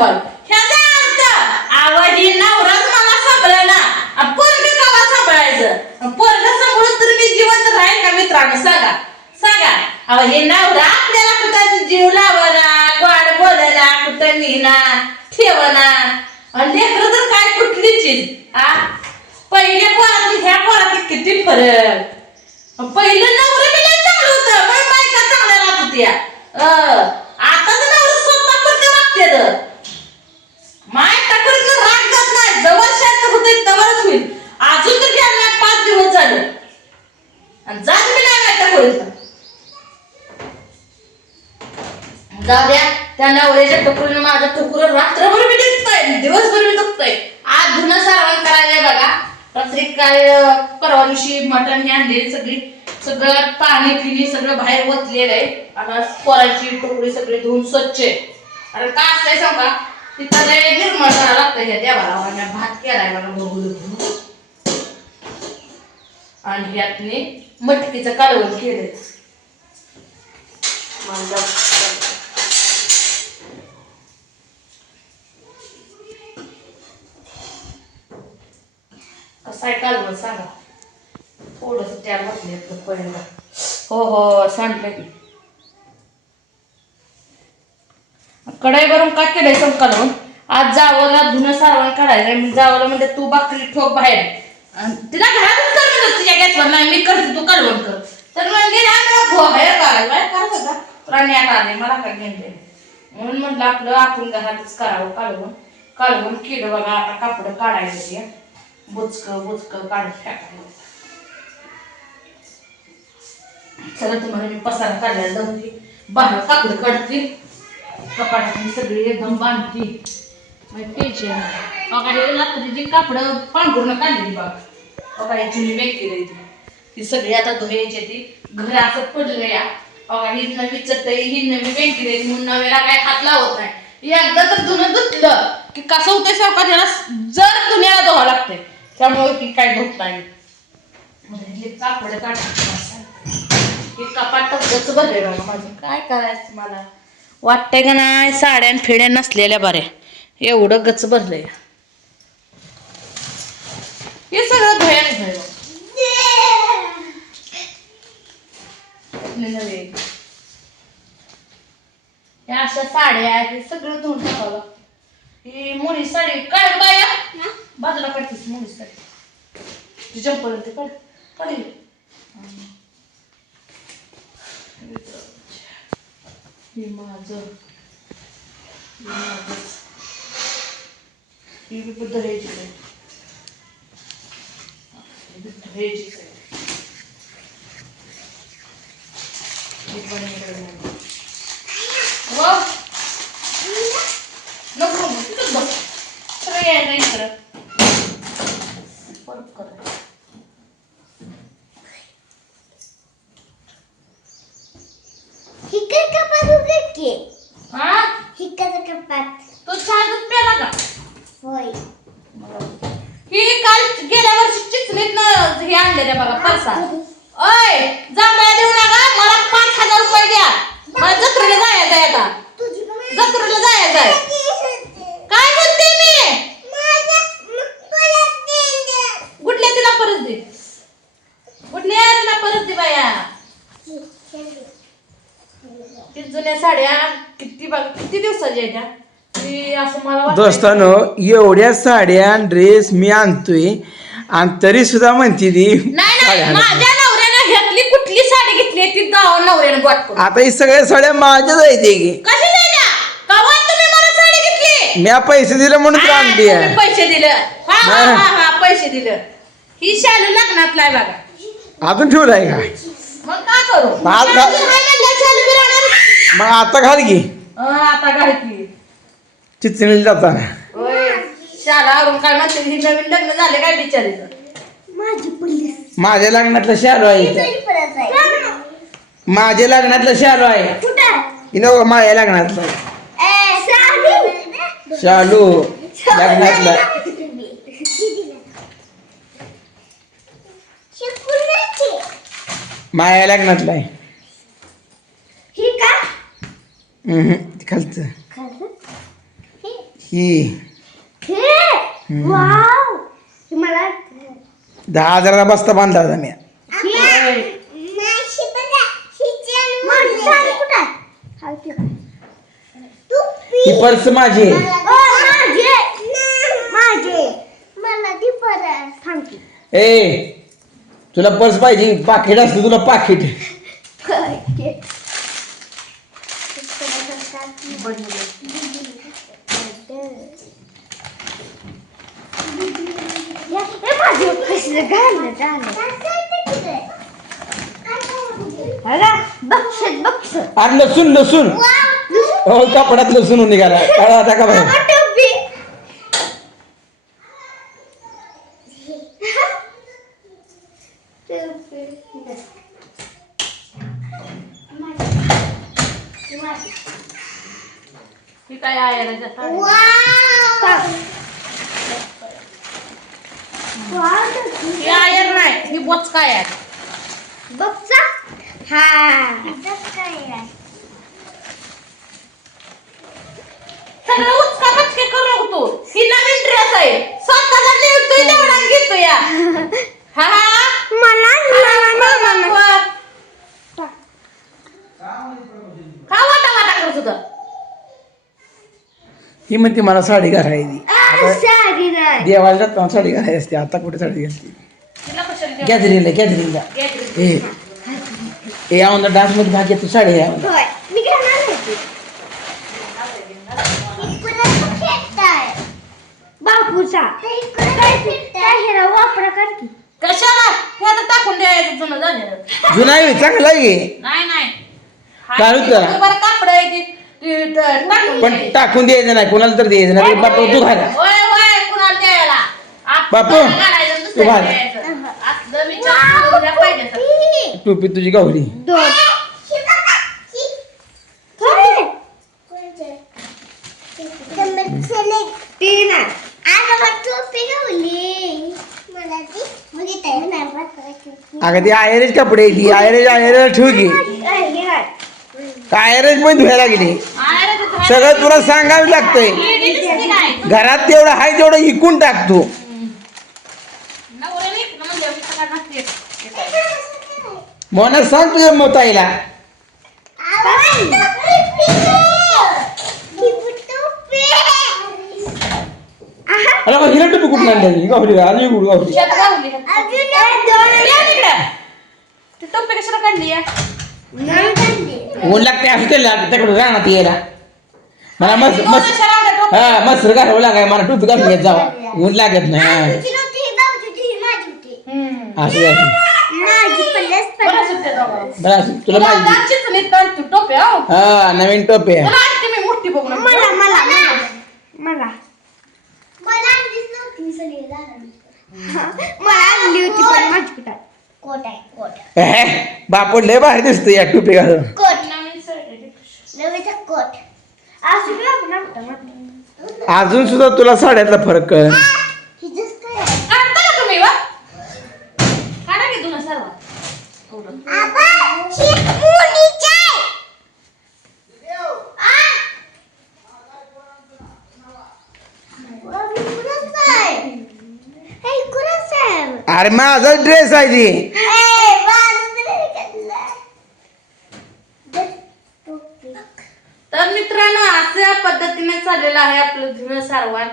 सांभाळ ह्याचा अर्थ आवाजी नवराच मला सांभाळला पोरग कवा सांभाळायचं पोरग सांभाळून तर मी जिवंत राहील का मित्रांनो सांगा सांगा अहो हे नवरा आपल्याला कुठं जीव लावना गोड बोलना कुठं नेना ठेवना आणि लेकरं तर काय कुठली चीज पहिल्या पोरात ह्या पोरात किती फरक पहिलं नवरं बी लय चांगलं होतं पण बायका चांगल्या राहत होत्या आता तर नवरं स्वतः करते वागते माय टाकून राग जात नाही जवळ शांत होते तवरच होईल अजून तर गेल्या 5 दिवस झाले आणि जात मी नाही वाटत होईल जाऊ द्या त्या नवऱ्याच्या टोकरीनं माझं टोकर रात्रभर मी दिसतोय दिवसभर मी दुखतोय आज धुणं सारवण करायचंय बघा रात्री काय परवा दिवशी मटण हे आणले सगळं पाणी पिणी सगळं बाहेर ओतलेलं आहे आणि पोराची टोकरी सगळी धुवून स्वच्छ आहे आणि काय असतंय सांगा तिथं लय निर्मळ करावं लागतं ह्या देवाला आणि भात केलाय मला बघू आणि यातने मटकीचं कालवण केलंय कसं कालवण सांगा थोडस त्याला घातले पहिल्यांदा हो सांडलं की कढाई भरून का केलंय सम कालवण आज जावला धुणं सारवण काढायचं मी जावला म्हणजे तू भाकरी ठोक बाहेर तिला घरातच कर म्हणत तुझ्या गॅसवर नाही मी करते तू कालवण कर तर म्हणजे बाहेर काढायचं प्राण्यात आले मला काय घेणं म्हणून म्हटलं आपलं आपण घरातच करावं कालवण केलं बघा आता कापड काढायचं बुचक काढून टाकायचं चला तुम्हाला मी पसारा काढायला जाऊन बाहेर कापड काढते कपाटात सगळी एकदम बांधते रात्रीची कापड पांघरून काढलेली बघा याची मी बॅग केली ती सगळी आता धुयायची ती घर असं पडलं या बघा ही नवी चटई ही नवी बॅग केली म्हणून नव्याला काय हात लावत नाही एकदा तर धुणं धुतलं की कसं होतंय सावका त्याला जर धुण्याला धुवा लागतंय त्यामुळे ती काय धुत नाही कापड काढायचं हे कपाट गच भरले बघा माझं काय करायचं मला वाटतंय का नाही साड्या फिड्या नसलेल्या बऱ्या एवढं गच भरलंय हे सगळं धुयाने या अशा साड्या हे सगळं धुवून टाकावं लागतं ही मुली साडी काय बाया बाजूला काढतेस मुली साडी तुझ्या पर्यंत काढ माझं ही बी धुयाची नको तिथंच बस सगळं यायला नाही करत परत कर तो चहा दूध प्याला का होय ही काल गेल्या वर्षी चिचणीत हे आणलेल्या बघा परसा ओय जांभळ्या देऊ नका मला 5,000 रुपये द्या मला जत्रेला जायचं आहे आता जत्रेला जायचं आहे काय बोलते मी कुठल्या तिला परत दे कुठल्या तिला परत दे बाया ती जुन्या साड्या किती दिवसाच्या आहेत त्या ती असं मला दोस्तानो एवढ्या साड्या ड्रेस मी आणतोय आणि तरी सुद्धा म्हणते ती नाही माझ्या नवऱ्यानं घेतली कुठली साडी घेतली ती नवऱ्यानं गोट करून आता ही सगळ्या साड्या माझ्याच आहेत की कशी द्यायला कवा तुम्ही मला साडी घेतली मी पैसे दिले म्हणून तर आणली तुम्ही पैसे दिलं हा पैसे दिलं ही शालू लग्नातला आहे बघा अजून ठेवलाय का मग काय करू आज घाल. मग आता घाल की आता घालती चिचणीला जाताना शाळा काय म्हणते ही नवीन लग्न झाले काय बिचारीचं माझ्या लग्नातलं शालू आहे माझ्या लग्नातलं शालू आहे माझ्या लग्नातलं शालू लग्नातलं माझ्या लग्नातलं आहे खालचं ही वाव मला 10,000ला बस्ता बांधला होता मी. ही पर्स माझी आहे. ए तुला पर्स पाहिजे पाकिट असतं तुला पाकिट. आणि लसूण लसूण हो कपड्यात लसूण निघाला आता का बाहेर. ही काय आहे रे जसा? ही आयर नाही, ही बोच काय आहे? सगळं उचका पचके करू नको तू. ही नवीन ड्रेस आहे, स्वतःला निवडतोय तेवढा घेतो या. हा का वाटा वाटा करत होता? ही म्हणते मला साडी घालायची. देवाला जाताना साडी घालायची असते. आता कुठे साडी घालते? तिला कशाला ठेव? गॅदरिंगला गॅदरिंगला गॅदरिंग. ए आम्हाला डान्स मध्ये भाग घेतो साडी आहे आम्हाला. बापूचा वापर करते कशाला? हे आता टाकून द्यायचं जुनं झालेलं. जुना आहे चांगला आहे नाही नाही. काढूच करा. बरं कापड आहे ती टाकून पण द्यायचं. टाकून द्यायचं नाही कोणाला तर द्यायचं नाही. बापू तू घाला. होय होय कुणाला द्यायला? आपण बापू, घालायचं, तू दुसऱ्याला घाल. द्यायचं. असलं विचार करून पाहिजे तर. टोपी तुझी गावली. अगं ती आयरेज कपडे ती आयरेज ठेव की. आयरेज पण धुवायला गेली. आहे रे ते सगळं तुला सांगावं लागतंय. लेडी दिसते काय? घरात तेवढं आहे तेवढं इकून टाकतो. नवऱ्याने इकडं म्हणल्यावर मी सगळं नसते. हे काय? मोना सांग तुझ्या मोताईला. अरे मग हिला टोपी कुठून आणली? गावली का? अजून कुठं गावली? शेतात घालून घे. या तिकडं. ती टोपी कशाला काढली आहे? ऊन लागते असं त्याला त्याकडे राहणार यायला. मला मस्त दोन मस्त अशा रावड्या टोप्या. हा मस्त घालावं लागाय. मला टोपी घालून येत जावा. ऊन लागत नाही हा. हम्म. असं आहे. बरं सुट्ट्या जाऊ. बरं असं तुला तुला माहिती. दालचिनीत नीट घालतो टोप्या, हो. हा नवीन टोपी आहे. तुला आणते मी मोठी बघून. बापड लय भारी दिसतो या टोपी घालून. नवीन shirt आहे. अजून सुद्धा तुला साड्यातला फरक कळ. काढता का तुम्ही वा? काढा की जुनं सर्व. अरे माझा ड्रेस आहे ती. तर मित्रांनो अशा पद्धतीने चाललेलं आहे आपलं जुनं सारवण.